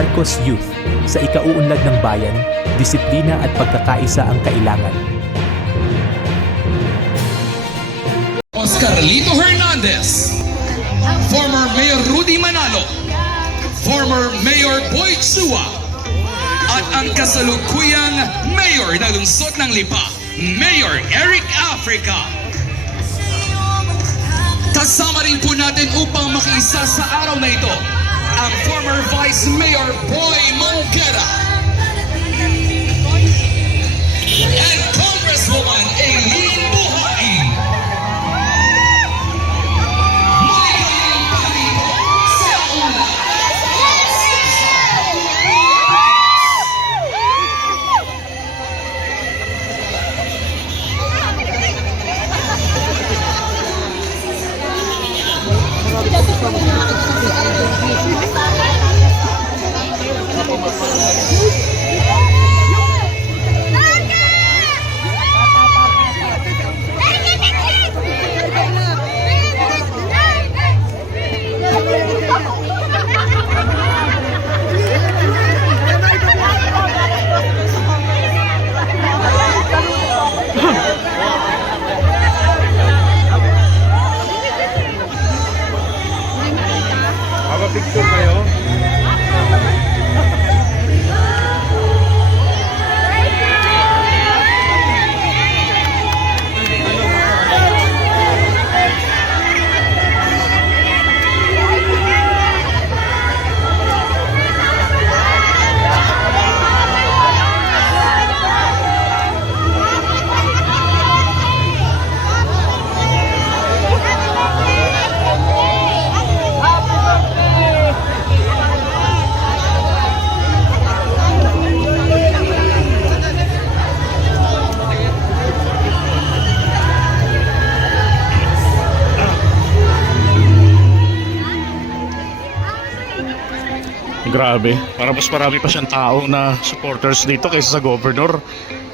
Marcos Youth. Sa ikauunlad ng bayan, disiplina at pagkakaisa ang kailangan. Oscar Lito Hernandez, former Mayor Rudy Manalo, former Mayor Boy Chua, at ang kasalukuyang Mayor na lungsod ng Lipa, Mayor Eric Africa. Kasama rin po natin upang makiisa sa araw na ito ang former Vice Mayor Boy Mongera and Congresswoman Eileen Buhain. Muli kayong parito sa una. Picture kayo? Grabe, para mas marami pa siyang tao na supporters dito kaysa sa Governor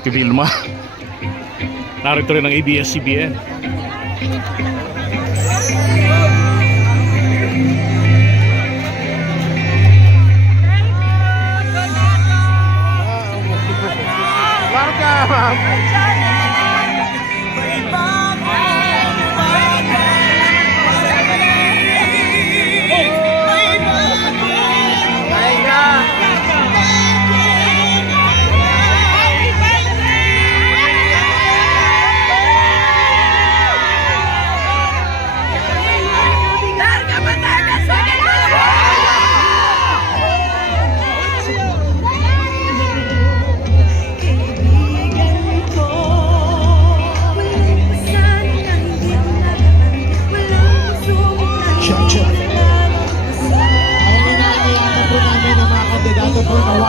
Vilma. Narito rin ang ABS-CBN.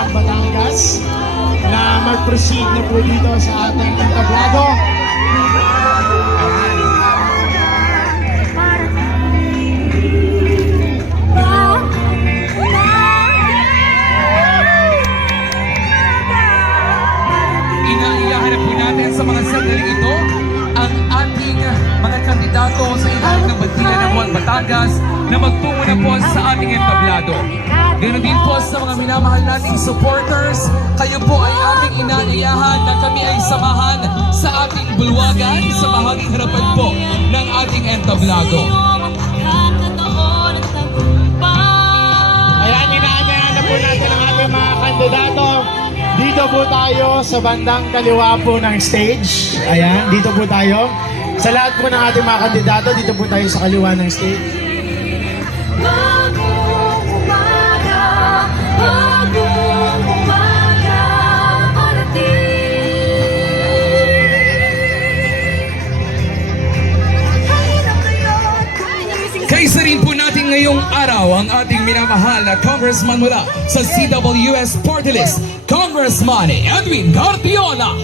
Batangas na mag-proceed na po dito sa ating entablado. Inaiyahan po natin sa mga sandaling ito ang ating mga kandidato sa ilalim ng bandila ng Buwan Batangas na magtungo na po sa ating entablado. Ganoon din po sa mga minamahal nating supporters, kayo po ay ating inaayahan na kami ay samahan sa ating bulwagan sa bahaging harapan po ng ating entablado. Ayan, inaayahan na po natin ang ating mga kandidato. Dito po tayo sa bandang kaliwa po ng stage. Ayan, dito po tayo. Sa lahat po ng ating mga kandidato, dito po tayo sa kaliwa ng stage. Kaisa rin po natin ngayong araw ang ating minamahal na congressman mula sa CWS Party List, Congressman Edwin Garpiola.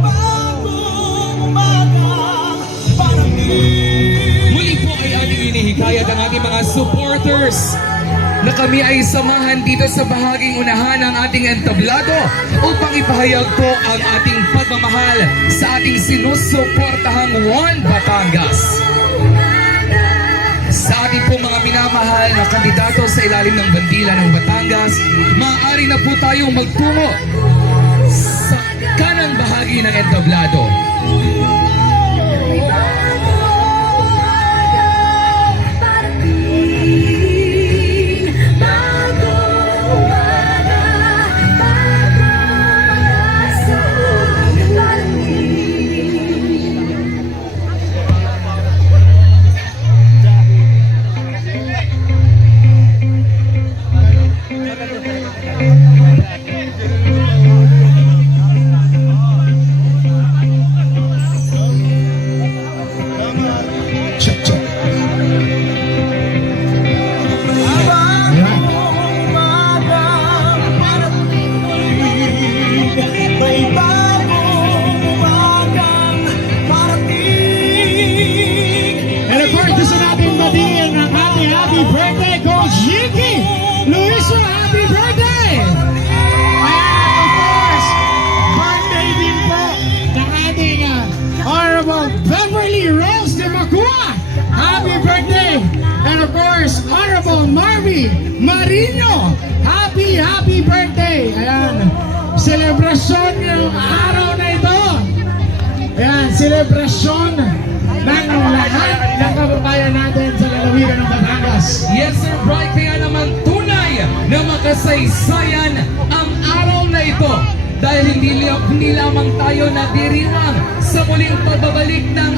Bagong umaga para mí. course, na kami ay samahan dito sa bahaging unahan ng ating entablado upang ipahayag po ang ating pagmamahal sa ating sinusuportahang One Batangas. Sa ating po mga minamahal na kandidato sa ilalim ng bandila ng Batangas, maaari na po tayong magtungo sa kanang bahagi ng entablado. Check, check. And of course, gusto natin batiin ang ating happy birthday, Coach Yiki Luiso. Happy birthday! And of course, birthday din po ng ating Honorable Beverly Rose de Macua. Happy birthday! And of course, Honorable Marvy Marino. Happy birthday! Ayan, selebrasyon ng araw na ito. Ayan, selebrasyon ng lahat ng kababayan natin sa lalawigan ng Batangas. Yes, Sir Bright, kaya naman tunay na makasaysayan ang araw na ito dahil hindi lamang tayo nadiriwang sa muling pagbabalik ng